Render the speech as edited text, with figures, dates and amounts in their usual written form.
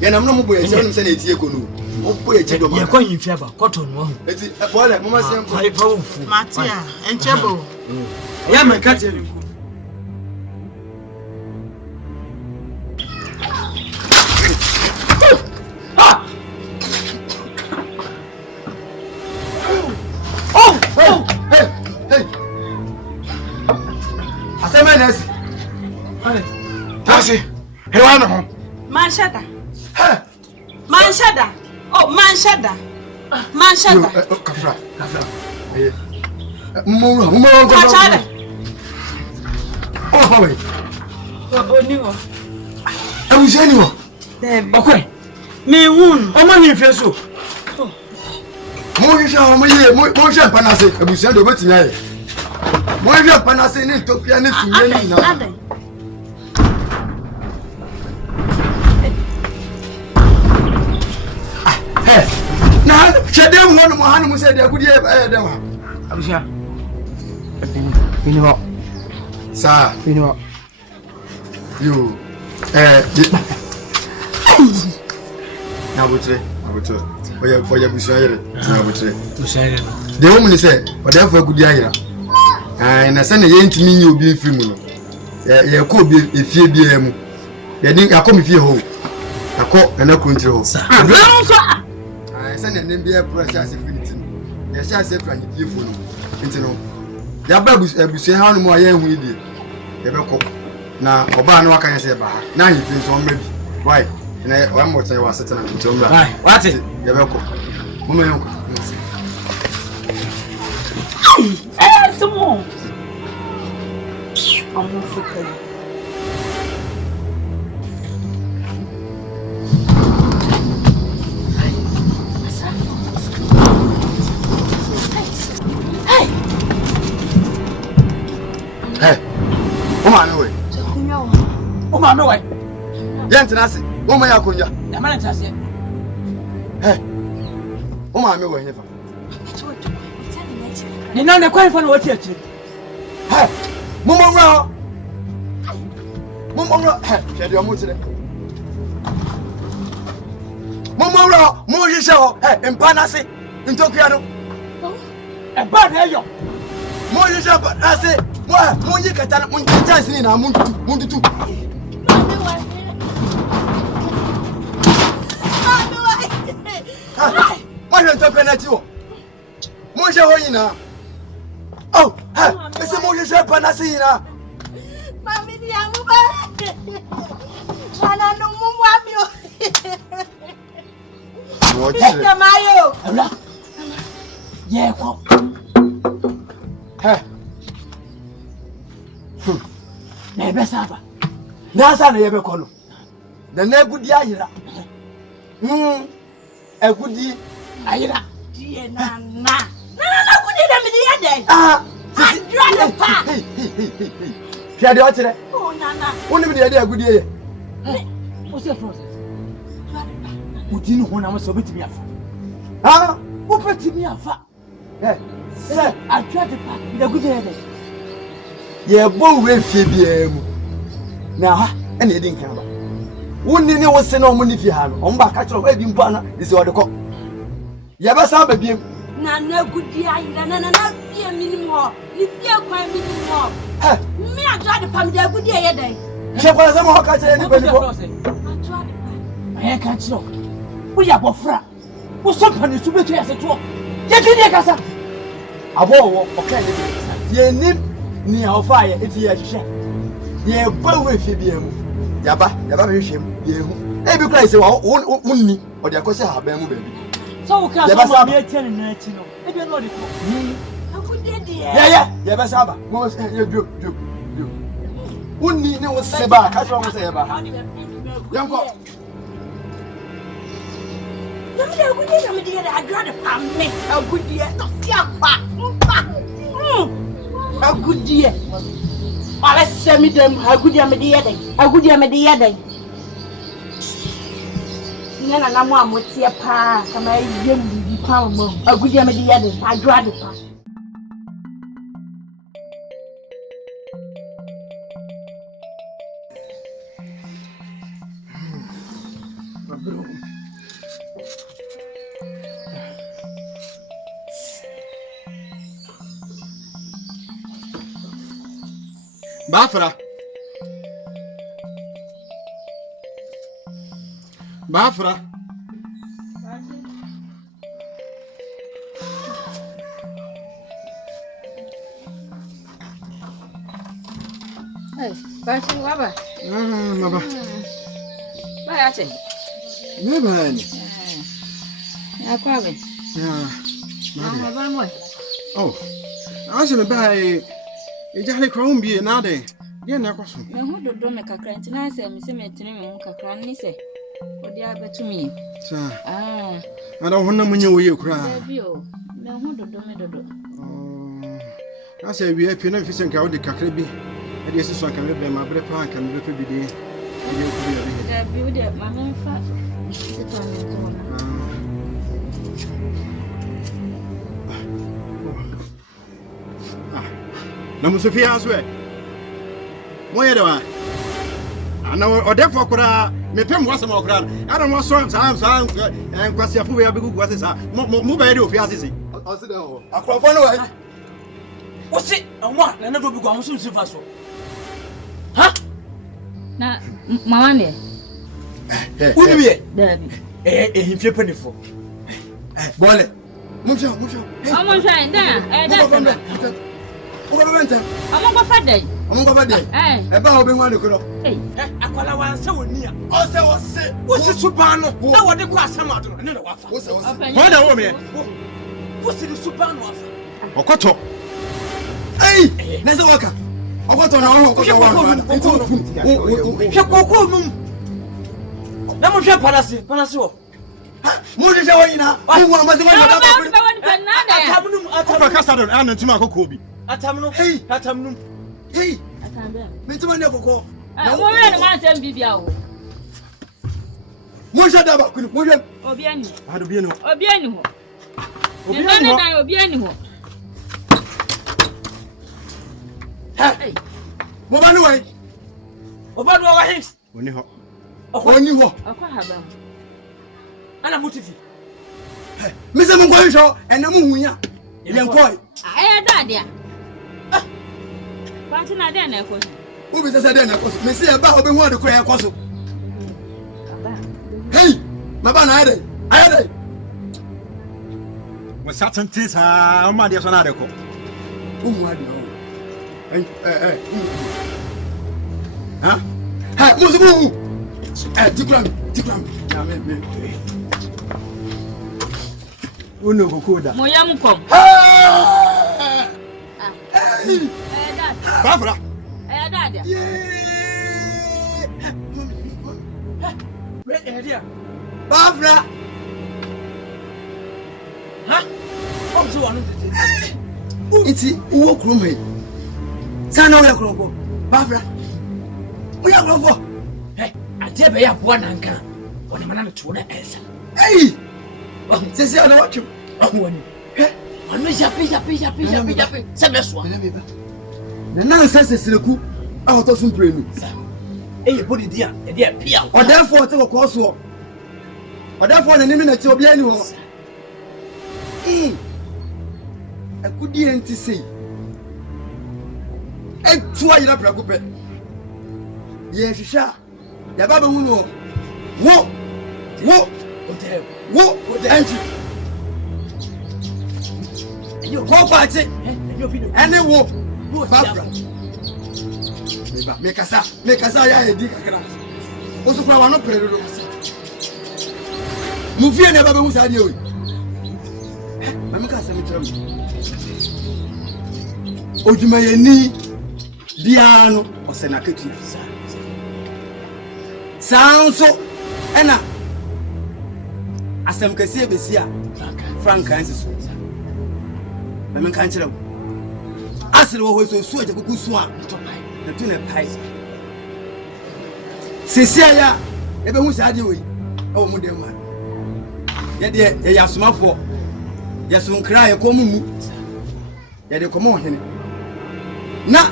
Ya na mno boye se no se na etie ko no. O boye ti do ma. Ya kwa yimfi aba cotton wo. Eti Paul mo ma se Ai fa ufu. Matia, enchebo. Ya me ka tele ku. Asemenes. Tashi. Hewa no. Manshada. Manshada. Oh, manshada. Manshada. Kafra. Mumu ko. Manshada. Oh, howe. Oniwo. Abusani wo. Okwe. Me hun. O ma ni fe so. Mo yisha mo ye mo sha panase abusani do betimi aye. Mo yisha panase ni Ethiopia ni tunye ni na. Na chedem wono mo hanu mo se de agudie dem ha. Abusia. Fini ho. Sa, Fini ho. you na botre. Oya busu ayere. Na botre. Bushare. De wo mun se, oda fa agudie ayera. Na se na ye ntimi nyi obi mfiri mu no. Ye ko obi efie bia mu. Ye din akọ mfie ho. Akọ na kontiri ho. Send an NBA precious infinity. The chance of any people. Intino. Yaba Busia, how more young we did. Yabako. Now, Obana, what can I say about her? Now you think so, maybe. Why? And I one more time I was sitting on the tomb. What's it? Yabako. Woman. Some more. I'm not okay. Hey, woman away. Woman away. Yantanasi, woman yakunya. Yamana tase. Hey, woman away never. Ni na kwa fa na wati achi. Hey, mumwa. Hey, shedi omutire. Mumwa, mo yisha ho. Hey, mpanasi. Ntokua no. E ba de yo. Mo yisha panasi. Munyi katana munyi chance ni na mundutu. Mo je ntokwe na tiwo. Mo je ho yina. Oh, ha, ese mo je pa na sina. Mami ni amu ba. Ana no mumu amio. Mo je. Mayo. Ela. Ye ko. Ha. Na ebe saba. Na sa na yebe ko no. Na agudi ayira. Agudi Ayira. Die na. Na agudi na me die dey. Adra pa. Pia de o tire. Oh nana. Woni me de agudi ye. What's your process? Udinu ho na mo so betimi afa. Wo betimi afa. Say, adra de pa. De agudi ye dey. Ye bo we fie bia mu na ha ene edi nkan ba wonni ne wo se na omo ni fie ha no omba ka kiro edi mpa na isi odeko ye ba sa ba biem na agudi ayira na fie minimum ho ni fie kwan minimum ho me adwa de pam de agudi ye dey je kwa se mo ho ka kire ni bani ko adwa de pa aye ka kiro wo ya bofra wo so pa ni su betu ya se to ye kidi kasa abo wo o ka ni ye ni ni ofa ye eti ye hye ye bo we fie bia mu yaba be hwehwem ye hu e bi kra ise wonni o de akosi ha ba mu ba bi so wo ka so me etie ni na ati no e bi no de ko agudi de ye ba saba mo ye dwo wonni ne wo se ba ka so mo se ye ba yanko Namde agudi na me de adwa de pam me agudi to fie kwa mpa agudi ala semi dem agudi me de yede agudi me de yede nyana na mo amotie pa kama yem bi pa mo agudi me de yede adwa de pa bro. Bafra. Hey, Bati Waba. Baba. Bati. Never. Ya kwabe. Mama. Baba mo. Oh. I said by Ejale Crown be another. Yeah, na kwaso. Me hu dodo me kakra nti na se me se metini me hu kakra ni se. Odi abetumi. Sir. Ah. I don't want no money we kra. Baby o. Me hu dodo me dodo. Oh. I say we are pina fi senka odi kakra bi. E dey so kan be ma bre pa kan be pe bi dey. E dey ku bi. Baby o dey ma me fa. Se to me to na. Na Musofia aswe. Moye de wa. Ana odefo kura me pem wasem okura. Ana mo so sam en kwase afu we abegu kwase sa. Mo ba de ofia sisi. O se de ho. Akrofo no wa. O se onwa na na do bi gwa mo so fa so. Ha? Na mama ne. Unu ye? Dabi. Himfie panifo. Bole. Mo sha. Omo sha nda. Da. Ogo benta. Omo go faday. Omo go faday. E ba obi nwa de kuro. Akwala wan se woni a. O se. Wo si suban no. Na wo de kwa asam ado ne na wafa. Wo se. Ho na wo me. Wo si suban no wafa. Okoto. Na se waka. Okoto na wo okoto wa. Hwe kokko num. Na mo hwe palase wo. Mo de jawo yina. Wo wa ma se wa da ba. Atamnum. Ofa kasa do ana ntuma akoko bi. Atamnum. Atamnum. Atambe. Me ntuma ne akoko. Na mo re ma nsem bibia o. Mo sha da ba kunu. Mo hwe. Obi ani. Ado bi no. Obi ani ho. Obi ani ho. Obi ani ho. Hey. Mo ba ni wai. Oba do wa hins. Oni ho. Oni ho. Akwa haba. Ana motifi. Me se mo kwa hwo ena mo hunya. Ye nkoi. Aye da dia. Pati na dia na ekoso. Ubi se dia na ekoso. Me se e ba obi hu ade kura ekoso. Aba. Hey! Maba na ade. Ayade. Mo satante sa o ma dia so na ade ko. Umu ade o. Ha? Ha, mo se mu. Tikram. Ya me. Uno kokoda. Mo yam kom. Bafra. Da dia. Where dia? Bafra. Ha? Kom so wanu tete. Iti uwo kromhe. Sana uya krompo. Bafra. Uya krompo. Ade be ya boa nanka. Wona mana no to na ensa. Hey! Sisi ana wacho. Woni. Wanu yapi. Semeswa. Na nan seseleku ahoto so mprenu. Body dia, e dia pia. Odafo te ko so. Odafo na nimi na che obi ani ho. Akudi enti sei. Etu ayira prago pe. Ye hwehwa. Ya baba hu no. Wo. Anji. Yo, Ko party. yo video. Ene wo. Bafra. Me kasa ya edi kakra. Oso kwa wano predo. Mu fie na baba hu sa de o. Mama ka sa me tram. Ojuma yani dia no osena ketu. Sanso ena asem kase besia Frankansis. Mama kan kire wo. Asere wo so su aje kuku su a na tu na pai. Sesia ya ebe hu sa de we e wo mu de ma. Ye de ye yasomafo. Ye so nkra ye ko mu. Ye de ko mo hene. Na